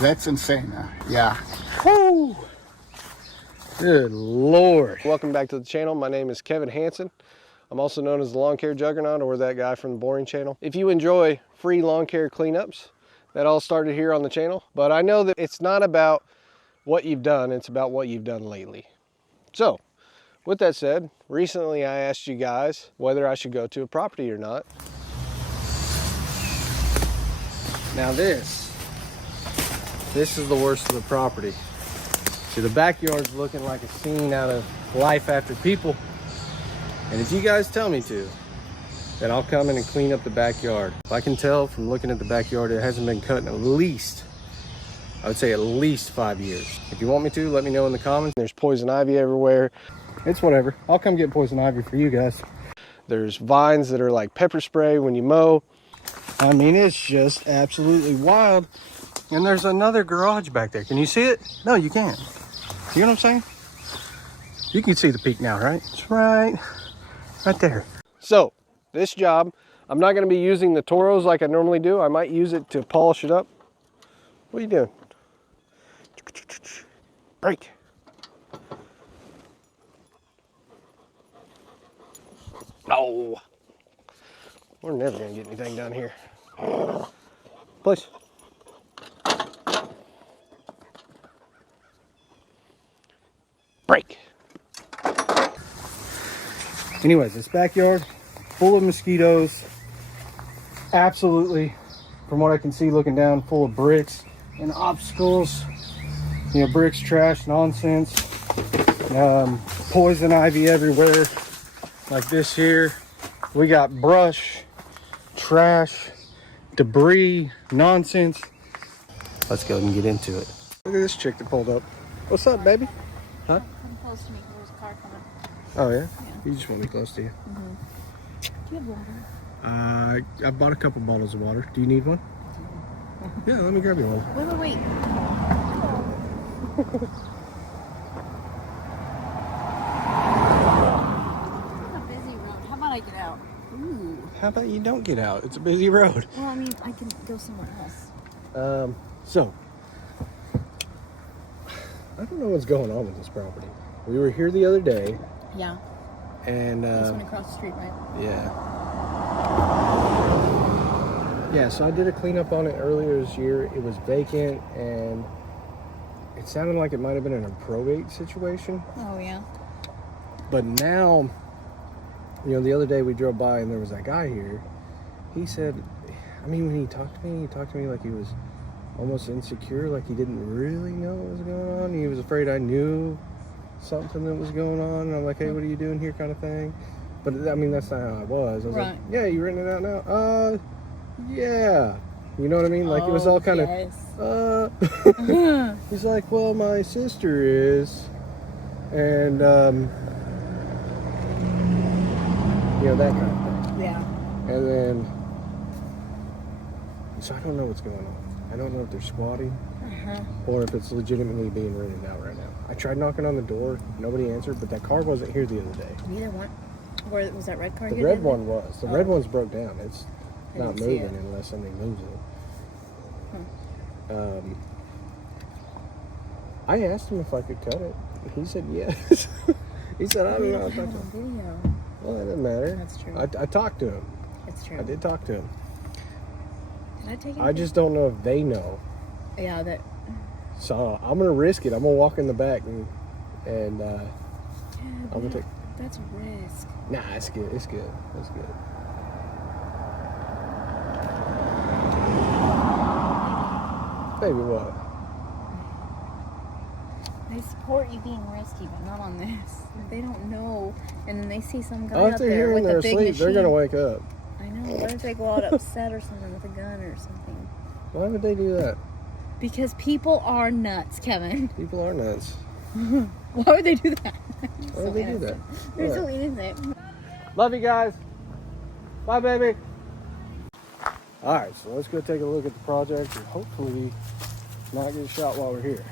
That's insane. Yeah. Woo! Good Lord. Welcome back to the channel. My name is Kevin Hansen. I'm also known as the Lawn Care Juggernaut, or that guy from the Boring Channel. If you enjoy free lawn care cleanups, that all started here on the channel. But I know that it's not about what you've done, it's about what you've done lately. So, with that said, recently I asked you guys whether I should go to a property or not. Now this is the worst of the property. See, the backyard's looking like a scene out of Life After People. And if you guys tell me to, then I'll come in and clean up the backyard. If I can tell from looking at the backyard, it hasn't been cut in at least, I would say at least 5 years. If you want me to, let me know in the comments. There's poison ivy everywhere. It's whatever. I'll come get poison ivy for you guys. There's vines that are like pepper spray when you mow. I mean, it's just absolutely wild. And there's another garage back there. Can you see it? No, you can't. You know what I'm saying? You can see the peak now, right? It's right there. So, this job, I'm not gonna be using the Toros like I normally do. I might use it to polish it up. What are you doing? Break. No. We're never gonna get anything done here. Please. Break. Anyways, this backyard full of mosquitoes. Absolutely, from what I can see looking down, full of bricks and obstacles. You know, bricks, trash, nonsense. Poison ivy everywhere. Like this here. We got brush, trash, debris, nonsense. Let's go and get into it. Look at this chick that pulled up. What's up, baby? Huh? Come close to me. There's a car coming. Oh, yeah? You just want me close to you. Mm-hmm. Do you have water? I bought a couple bottles of water. Do you need one? Yeah, let me grab you one. Wait. It's a busy road. How about I get out? Ooh. How about you don't get out? It's a busy road. Well, I mean, I can go somewhere else. So, I don't know what's going on with this property. We were here the other day. Yeah. And, this one across the street, right? Yeah. Yeah, so I did a cleanup on it earlier this year. It was vacant, and it sounded like it might have been in a probate situation. Oh, yeah. But now, you know, the other day we drove by and there was that guy here. He said, I mean, when he talked to me like he was almost insecure, like he didn't really know what was going on. He was afraid I knew something that was going on. And I'm like, hey, what are you doing here, kind of thing. But I mean, that's not how I was. I was like, yeah, you renting it out now? Yeah. You know what I mean? Like, it was all kind of, He's like, well, my sister is, and, you know, that kind of thing. Yeah. And then, so I don't know what's going on. I don't know if they're squatting or if it's legitimately being rented out right now. I tried knocking on the door. Nobody answered, but that car wasn't here the other day. Neither one. Where was that red car? The red one was. The red one's broke down. It's not moving unless somebody moves it. I asked him if I could cut it. He said yes. He said, I don't know. Video. Well, that doesn't matter. That's true. I talked to him. It's true. I did talk to him. Did I take it? I just don't know if they know. Yeah, that. So I'm gonna risk it. I'm gonna walk in the back and Yeah, I'm gonna take. That's a risk. Nah, it's good. It's good. It's good. Baby, what? I support you being risky, but not on this. They don't know, and then they see some guy Oh, if out they're there here with and they're a big asleep, machine. they're gonna wake up. I know. What if they go out upset or something with a gun or something? Why would they do that? Because people are nuts, Kevin. People are nuts. Why would they do that? Why would they do that? They're What? so innocent. Love you guys. Bye, baby. All right, so let's go take a look at the project and hopefully not get shot while we're here.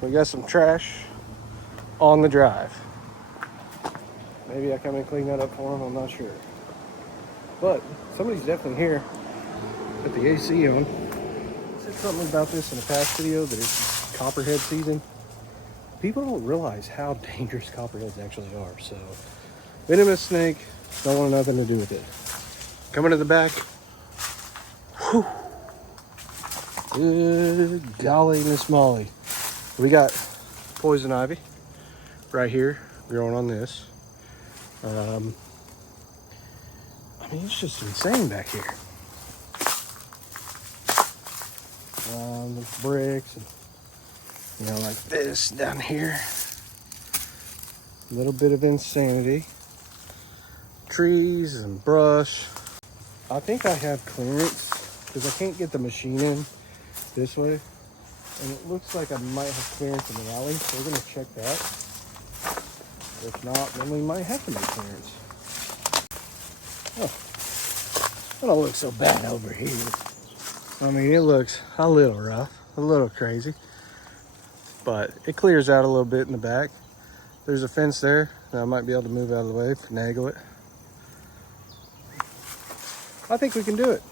We got some trash on the drive. Maybe I come and clean that up for them, I'm not sure. But somebody's definitely here. Put the AC on. said something about this in a past video, that it's copperhead season. People don't realize how dangerous copperheads actually are. So, venomous snake, don't want nothing to do with it. Coming to the back. Whew. Good golly, Miss Molly. We got poison ivy right here growing on this. I mean, it's just insane back here. There's bricks and, you know, like this down here. A little bit of insanity. Trees and brush. I think I have clearance because I can't get the machine in this way. And it looks like I might have clearance in the alley, so we're gonna check that. If not, then we might have to make clearance. Oh, it don't look so bad over here. I mean, it looks a little rough, a little crazy, but it clears out a little bit in the back. There's a fence there that I might be able to move out of the way, finagle it. I think we can do it.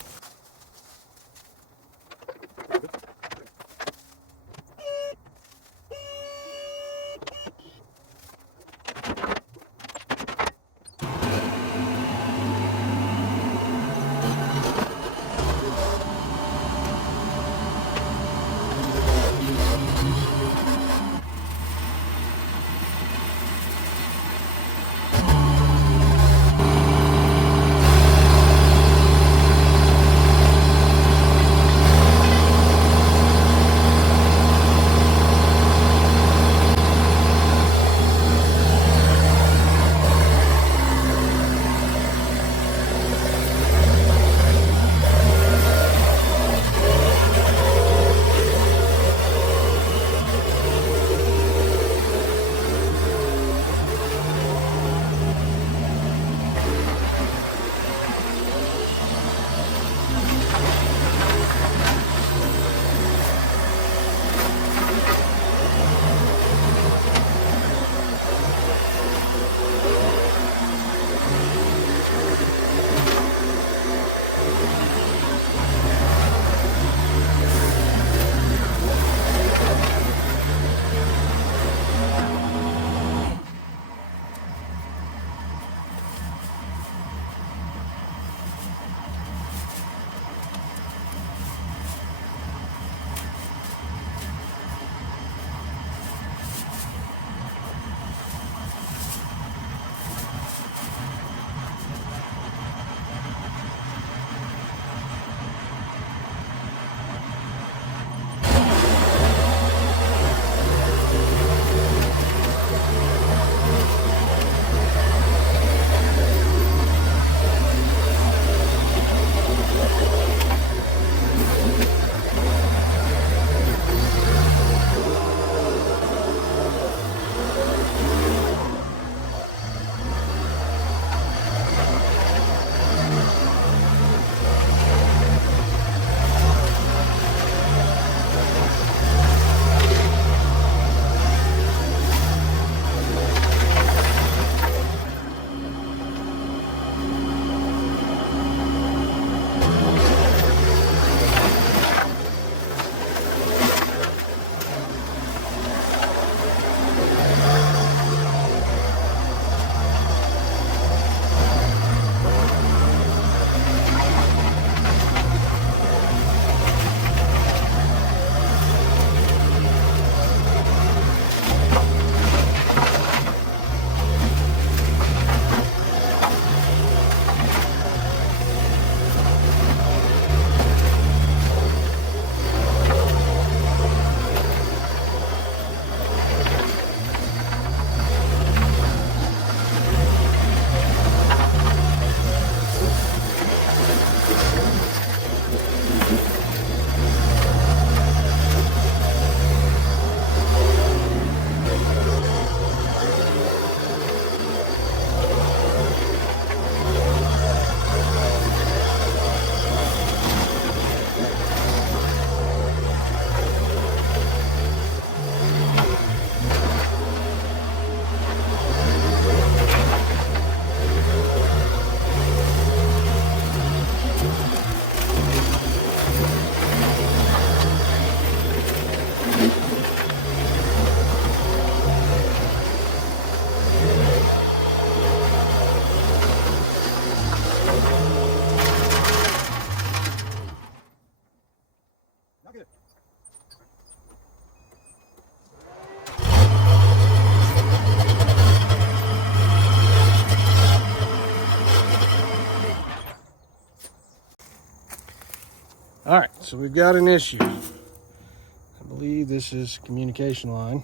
So we've got an issue. I believe this is communication line,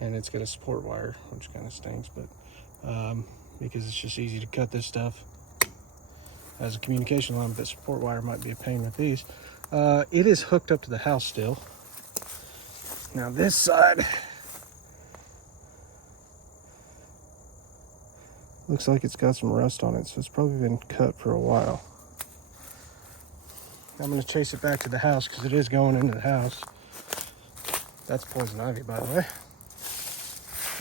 and it's got a support wire, which kind of stinks, but because it's just easy to cut this stuff as a communication line, but the support wire might be a pain with these. It is hooked up to the house still. Now this side looks like it's got some rust on it, so it's probably been cut for a while. I'm going to chase it back to the house because it is going into the house. That's poison ivy, by the way.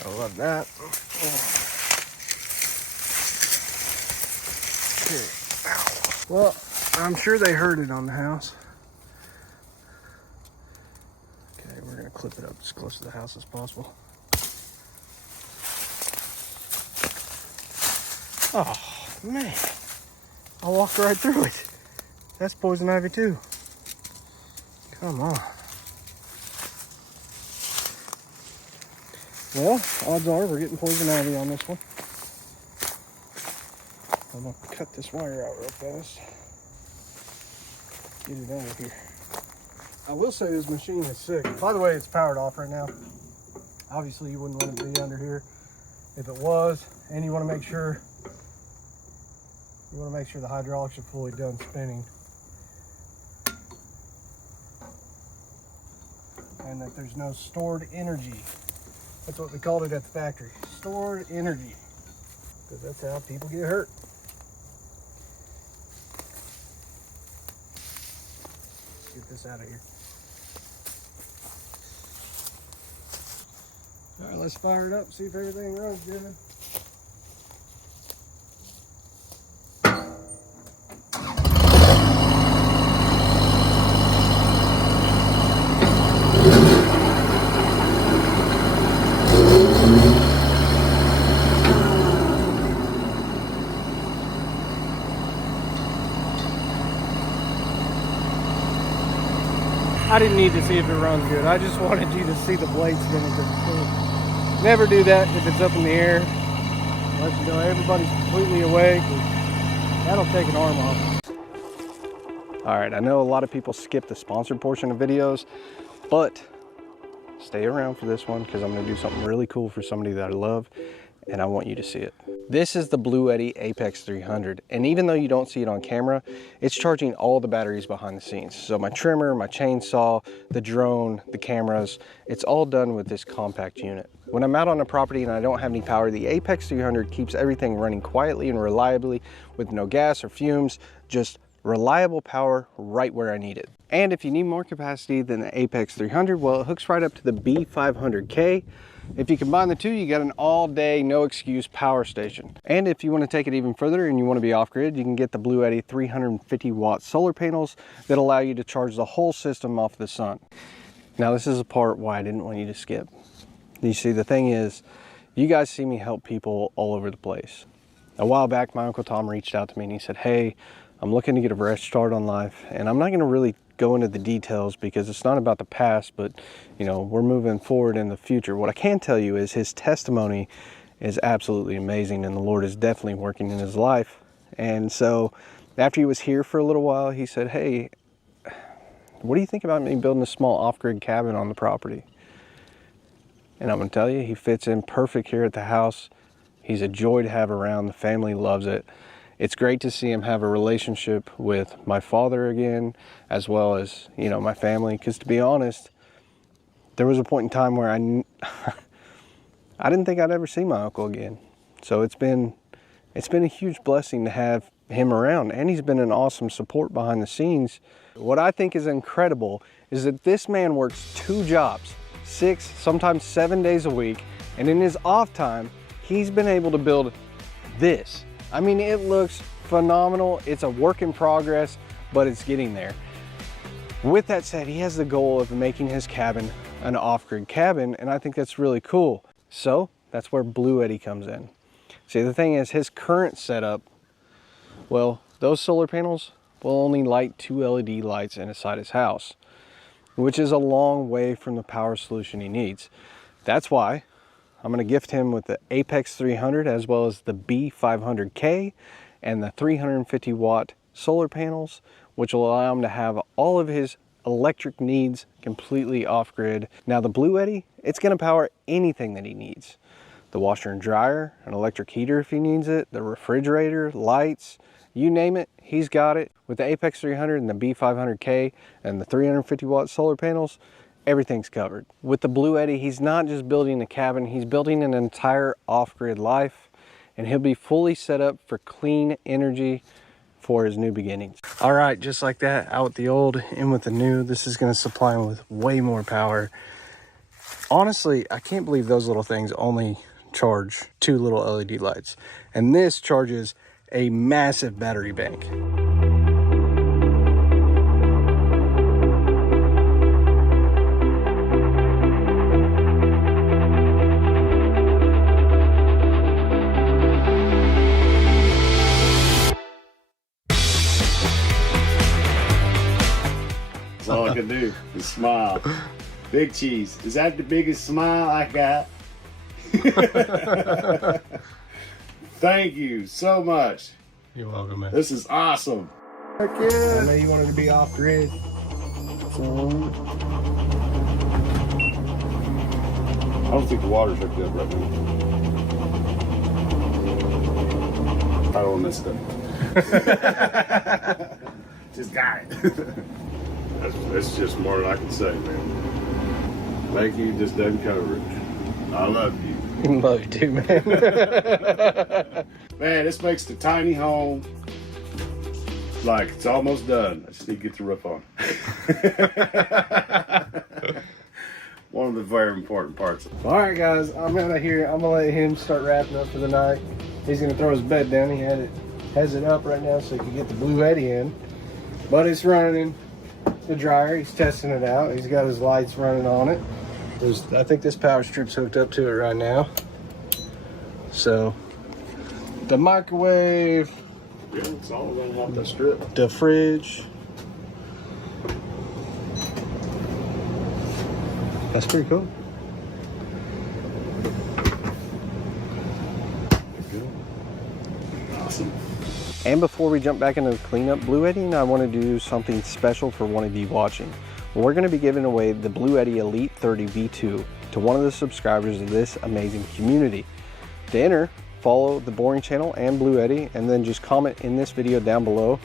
I love that. Okay. Well, I'm sure they heard it on the house. Okay, we're going to clip it up as close to the house as possible. Oh, man. I walked right through it. That's poison ivy too. Come on. Well, odds are we're getting poison ivy on this one. I'm gonna cut this wire out real fast. Get it out of here. I will say this machine is sick. By the way, it's powered off right now. Obviously, you wouldn't want it to be under here if it was, and you want to make sure the hydraulics are fully done spinning. And that there's no stored energy. That's what we called it at the factory. Stored energy. Because that's how people get hurt. Get this out of here. All right, let's fire it up, see if everything runs good. I didn't need to see if it runs good. I just wanted you to see the blade spinning. Never do that if it's up in the air. Let you know everybody's completely awake. That'll take an arm off. All right, I know a lot of people skip the sponsored portion of videos, but stay around for this one because I'm gonna do something really cool for somebody that I love, and I want you to see it. This is the BLUETTI Apex 300, and even though you don't see it on camera, it's charging all the batteries behind the scenes. So my trimmer, my chainsaw, the drone, the cameras, it's all done with this compact unit. When I'm out on a property and I don't have any power, the Apex 300 keeps everything running quietly and reliably with no gas or fumes, just reliable power right where I need it. And if you need more capacity than the Apex 300, well, it hooks right up to the B500K. If you combine the two, you got an all-day, no-excuse power station. And if you want to take it even further and you want to be off-grid, you can get the BLUETTI 350-watt solar panels that allow you to charge the whole system off the sun. Now, this is the part why I didn't want you to skip. You see, the thing is, you guys see me help people all over the place. A while back, my Uncle Tom reached out to me and he said, hey, I'm looking to get a fresh start on life, and I'm not going to really go into the details because it's not about the past, but you know, we're moving forward in the future. What I can tell you is his testimony is absolutely amazing, and the Lord is definitely working in his life. And so after he was here for a little while, he said, hey, what do you think about me building a small off-grid cabin on the property? And I'm going to tell you, he fits in perfect here at the house. He's a joy to have around. The family loves it. It's great to see him have a relationship with my father again, as well as, you know, my family. Because to be honest, there was a point in time where I didn't think I'd ever see my uncle again. So it's been a huge blessing to have him around, and he's been an awesome support behind the scenes. What I think is incredible is that this man works 2 jobs, 6, sometimes 7 days a week, and in his off time, he's been able to build this. I mean, it looks phenomenal. It's a work in progress, but it's getting there. With that said, he has the goal of making his cabin an off-grid cabin, and I think that's really cool. So that's where BLUETTI comes in. See, the thing is, his current setup, well, those solar panels will only light 2 LED lights inside his house, which is a long way from the power solution he needs. That's why I'm going to gift him with the Apex 300 as well as the B500K and the 350 watt solar panels which will allow him to have all of his electric needs completely off-grid. Now the BLUETTI, it's going to power anything that he needs. The washer and dryer, an electric heater if he needs it, the refrigerator, lights, you name it, he's got it. With the Apex 300 and the B500K and the 350 watt solar panels, everything's covered. With the BLUETTI, he's not just building a cabin, he's building an entire off-grid life, and he'll be fully set up for clean energy for his new beginnings. All right, just like that, out with the old, in with the new. This is going to supply him with way more power. Honestly, I can't believe those little things only charge 2 little LED lights, and this charges a massive battery bank. That's all I can do is smile. Big cheese. Is that the biggest smile I got? Thank you so much. You're welcome, man. This is awesome. Heck yeah. I know you wanted to be off grid. I don't think the water's hooked up right now. I don't miss it. Just got it. That's just more than I can say, man. Thank you, just doesn't cover it. I love you. Love you too, man. Man, this makes the tiny home like it's almost done. I just need to get the roof on. One of the very important parts. All right, guys, I'm out of here. I'm gonna let him start wrapping up for the night. He's gonna throw his bed down. He has it up right now so he can get the BLUETTI in. But it's running the dryer. He's testing it out. He's got his lights running on it. I think this power strip's hooked up to it right now. So the microwave, Yeah, it's all running off the strip. the fridge. That's pretty cool. Awesome. And before we jump back into the cleanup, BLUETTI, I want to do something special for one of you watching. We're going to be giving away the BLUETTI Elite 30 V2 to one of the subscribers of this amazing community. To enter, follow the Boring channel and BLUETTI, and then just comment in this video down below.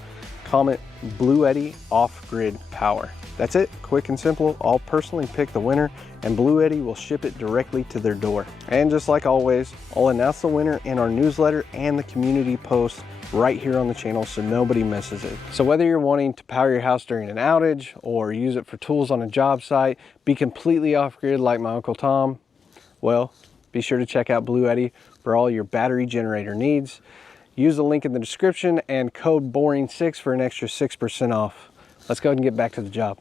Comment BLUETTIOffGridPower. That's it, quick and simple. I'll personally pick the winner, and BLUETTI will ship it directly to their door. And just like always, I'll announce the winner in our newsletter and the community post right here on the channel so nobody misses it. So whether you're wanting to power your house during an outage or use it for tools on a job site, be completely off-grid like my Uncle Tom, well, be sure to check out BLUETTI for all your battery generator needs. Use the link in the description and code BORING6 for an extra 6% off. Let's go ahead and get back to the job.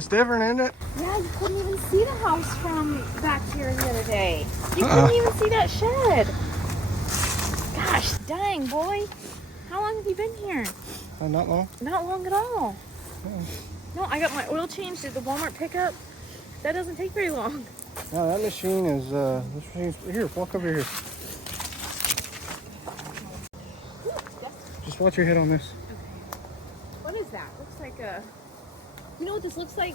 It's different, isn't it? Yeah, you couldn't even see the house from back here the other day. You couldn't even see that shed. Gosh, dang, boy. How long have you been here? Not long. Not long at all. No, I got my oil changed at the Walmart pickup. That doesn't take very long. No, that machine is, here, walk over here. Just watch your head on this. What is that? Looks like a... You know what this looks like?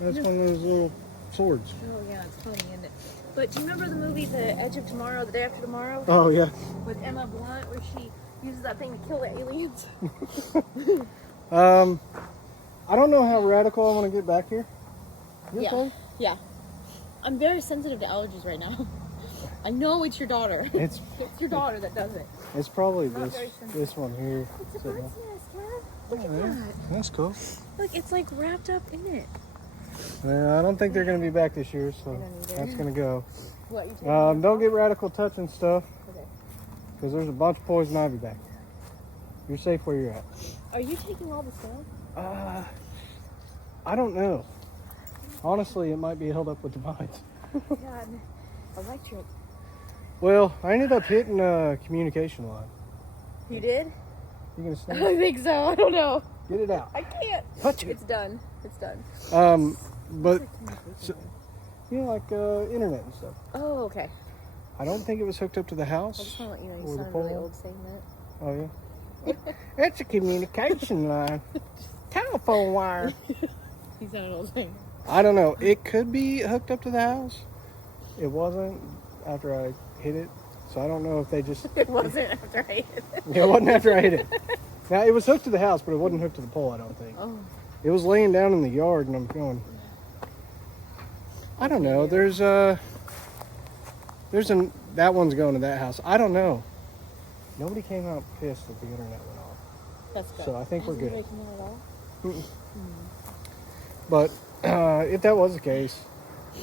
That's one of those little swords. Oh, yeah, it's funny, isn't it? But do you remember the movie The Edge of Tomorrow, The Day After Tomorrow? Oh, yeah. With Emma Blunt, where she uses that thing to kill the aliens? I don't know how radical I want to get back here. You okay? Yeah. I'm very sensitive to allergies right now. I know it's your daughter. It's your daughter that does it. It's probably Not very this one here. It's a bird's nest, Kev. Look at that. That's cool. Look, it's like wrapped up in it. I don't think they're going to be back this year, so I don't either. that's going to go. What, you taking Don't get radical touching stuff, Okay. because there's a bunch of poison ivy back there. You're safe where you're at. Are you taking all the stuff? I don't know. Honestly, it might be held up with the vines. God, electric. Well, I ended up hitting a communication line. You did? You gonna sneeze? I think so. I don't know. Get it out. I can't. Touch it. It's done. It's done. But so, you know, like internet and stuff. Oh, okay. I don't think it was hooked up to the I house. just want to let you know Or you the sound really pole. old saying that. Oh yeah. That's a communication line. Telephone wire. You sound old saying that. I don't know. It could be hooked up to the house. It wasn't after I hit it, so I don't know if they just. It wasn't after I hit it. Yeah, it wasn't after I hit it. Now it was hooked to the house, but it wasn't hooked to the pole. I don't think. Oh. It was laying down in the yard, and I'm going. I don't know. There's that one's going to that house. I don't know. Nobody came out pissed that the internet went off. That's good. So I think we're good. Hasn't breaking it at all? But if that was the case,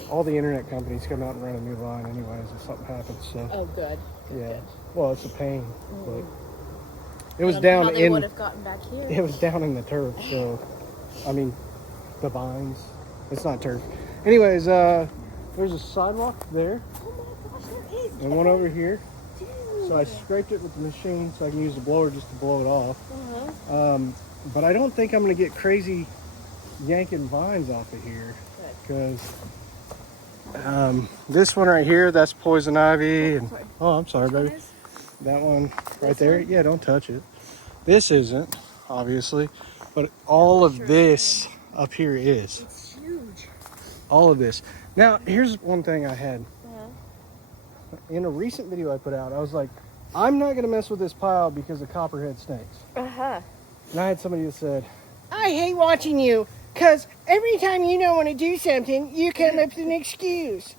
all the internet companies come out and run a new line anyways if something happens. So Oh, good. yeah. Good. Well, it's a pain, but it I was don't know down how they in. would have gotten back here. It was down in the turf, so I mean, the vines. It's not turf. Anyways, there's a sidewalk there Oh my gosh, there is. and one over here. Dude. So I scraped it with the machine so I can use the blower just to blow it off. Uh-huh. But I don't think I'm gonna get crazy yanking vines off of here Good. because this one right here, that's poison ivy, and Sorry. oh, I'm sorry, baby. Guys, That one right This there, one? yeah, don't touch it. This isn't, obviously, but all of Sure this up here is. It's huge. All of this. Now, here's one thing I had. Uh-huh. In a recent video I put out, I was like, I'm not going to mess with this pile because of copperhead snakes. Uh-huh. And I had somebody that said, I hate watching you because every time you don't want to do something, you come up with an excuse.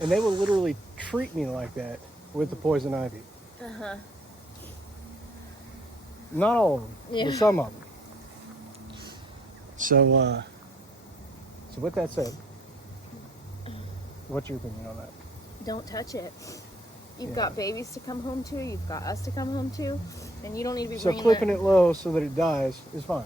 And they will literally treat me like that with the poison ivy. Uh-huh. Not all of them, Yeah. but some of them. So with that said, what's your opinion on that? Don't touch it. You've Yeah. got babies to come home to. You've got us to come home to. And you don't need to be So bringing clipping that... it low so that it dies is fine,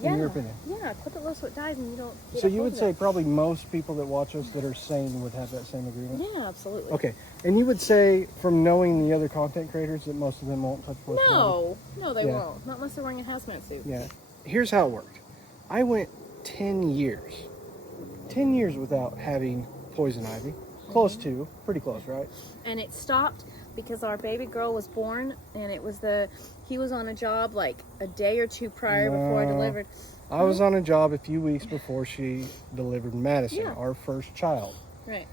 Yeah. in your opinion. Yeah, clip it low so it dies and you don't get So a you hold would of say it. probably most people that watch us that are sane would have that same agreement? Yeah, absolutely. Okay, and you would say from knowing the other content creators that most of them won't touch poison ivy? No. No, they Yeah. won't. Not unless they're wearing a hazmat suit. Yeah. Here's how it worked. I went 10 years. 10 years without having poison ivy. Close to. Pretty close, right? And it stopped because our baby girl was born and it was he was on a job like a day or two prior before I No. delivered. I was on a job a few weeks before she delivered Madison, Yeah. our first child. Right.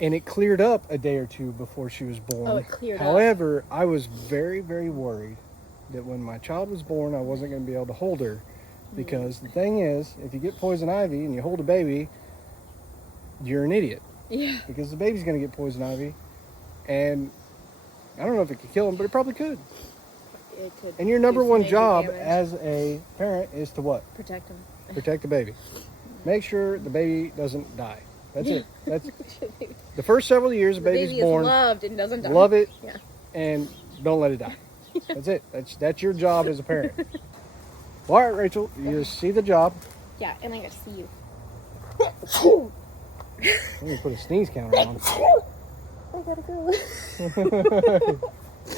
And it cleared up a day or two before she was born. Oh, it cleared up. However, I was very, very worried that when my child was born, I wasn't going to be able to hold her. Because the thing is, if you get poison ivy and you hold a baby, you're an idiot. Yeah. Because the baby's going to get poison ivy. And I don't know if it could kill him, but it probably could. It could And your number do one major job damage. as a parent is to what? Protect him. Protect the baby. Make sure the baby doesn't die. That's it. That's the first several years a The baby's baby born. is loved and doesn't die. Love it. Yeah. And don't let it die. That's it. That's your job as a parent. All right, Rachel, you see the job. Yeah, and I got to see you. Let me put a sneeze counter on. I gotta go.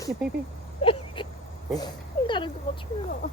Yeah, baby. I gotta go too.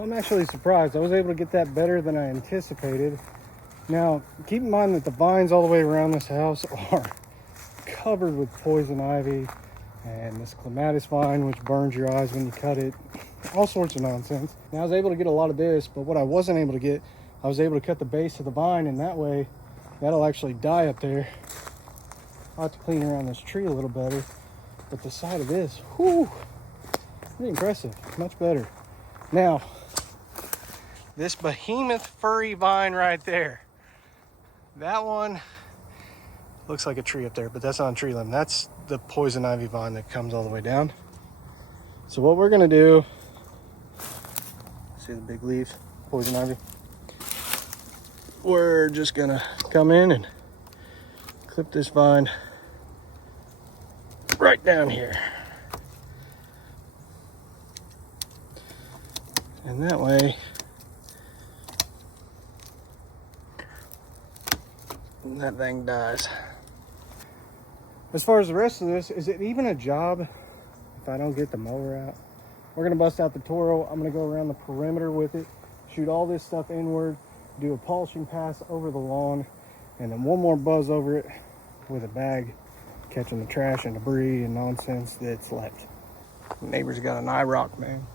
I'm actually surprised. I was able to get that better than I anticipated. Now, keep in mind that the vines all the way around this house are covered with poison ivy and this clematis vine, which burns your eyes when you cut it. All sorts of nonsense. Now, I was able to get a lot of this, but what I wasn't able to get, I was able to cut the base of the vine, and that way, that'll actually die up there. I'll have to clean around this tree a little better. But the side of this, whew, pretty impressive. Much better. Now, this behemoth furry vine right there, that one looks like a tree up there, but that's not a tree limb. That's the poison ivy vine that comes all the way down. So what we're gonna do, see the big leaf, poison ivy? We're just gonna come in and clip this vine right down here. And that way, that thing dies. As far as the rest of this, is it even a job if I don't get the mower out? We're gonna bust out the Toro. I'm gonna go around the perimeter with it, shoot all this stuff inward, do a polishing pass over the lawn, and then one more buzz over it with a bag, catching the trash and debris and nonsense that's left. The neighbor's got an eye rock, man.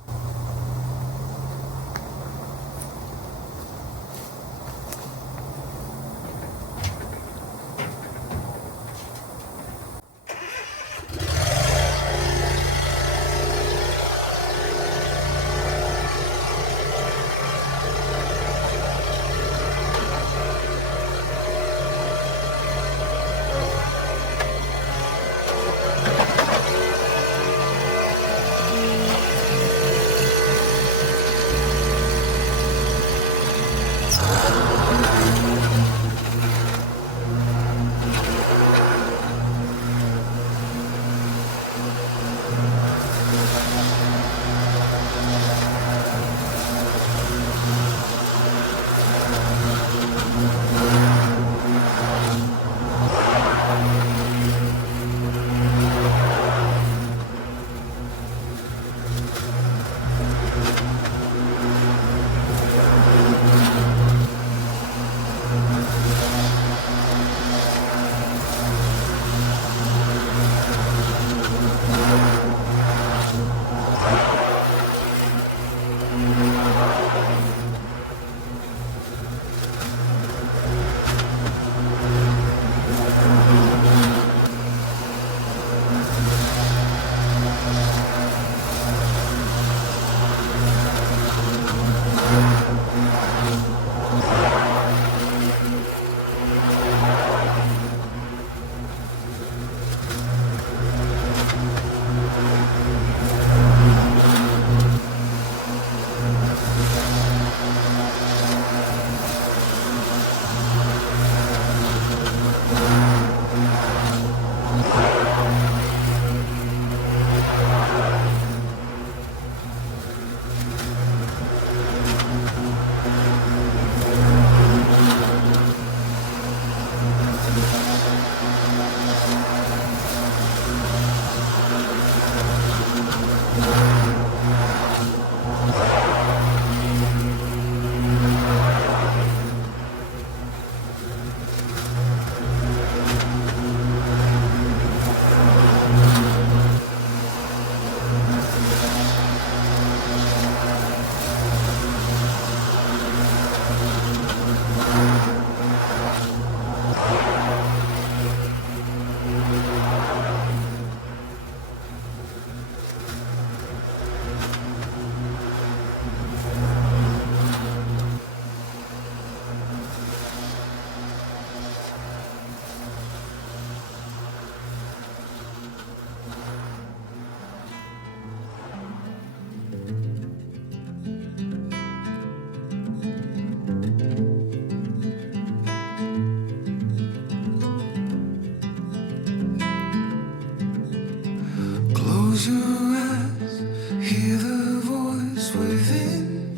Close your eyes, hear the voice within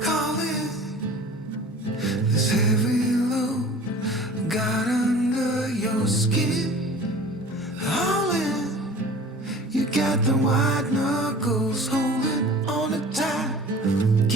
calling. This heavy load got under your skin, hauling. You got the white knuckles holding on it tight.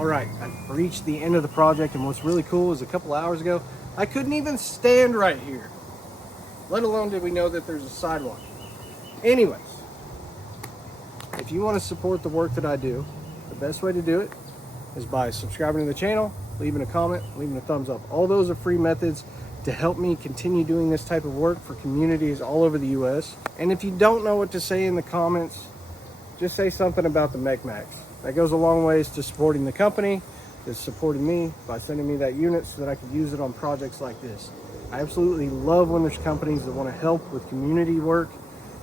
All right, I've reached the end of the project, and what's really cool is a couple hours ago, I couldn't even stand right here. Let alone did we know that there's a sidewalk. Anyways, if you want to support the work that I do, the best way to do it is by subscribing to the channel, leaving a comment, leaving a thumbs up. All those are free methods to help me continue doing this type of work for communities all over the US. And if you don't know what to say in the comments, just say something about the Mechmaxx. That goes a long ways to supporting the company, to supporting me by sending me that unit so that I could use it on projects like this. I absolutely love when there's companies that want to help with community work,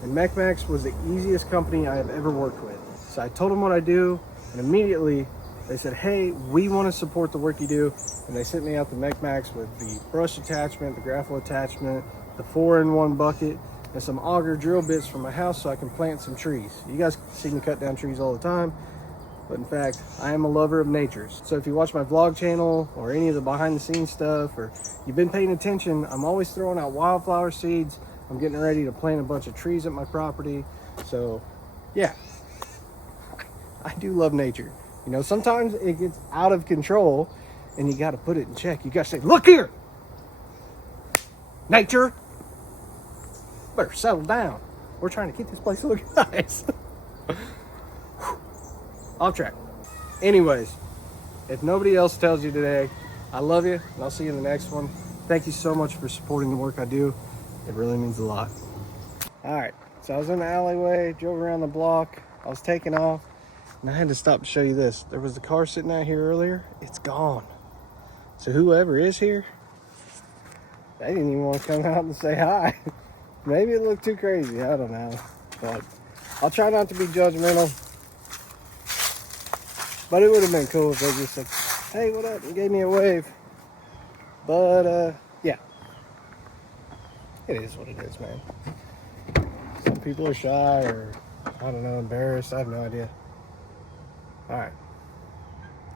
and Mechmaxx was the easiest company I have ever worked with. So I told them what I do, and immediately they said, hey, we want to support the work you do. And they sent me out the Mechmaxx with the brush attachment, the grapple attachment, the 4-in-1 bucket, and some auger drill bits for my house so I can plant some trees. You guys see me cut down trees all the time, but in fact, I am a lover of nature. So if you watch my vlog channel or any of the behind the scenes stuff, or you've been paying attention, I'm always throwing out wildflower seeds. I'm getting ready to plant a bunch of trees at my property. So yeah, I do love nature. You know, sometimes it gets out of control and you got to put it in check. You got to say, look here, nature, better settle down. We're trying to keep this place looking nice. Off track. Anyways, if nobody else tells you today, I love you, and I'll see you in the next one. Thank you so much for supporting the work I do. It really means a lot. All right, so I was in the alleyway, drove around the block. I was taking off, and I had to stop to show you this. There was a car sitting out here earlier. It's gone. So whoever is here, they didn't even want to come out and say hi. Maybe it looked too crazy. I don't know. But I'll try not to be judgmental. But it would have been cool if they just said, hey, what up? And gave me a wave. But, yeah. It is what it is, man. Some people are shy or, I don't know, embarrassed. I have no idea. All right.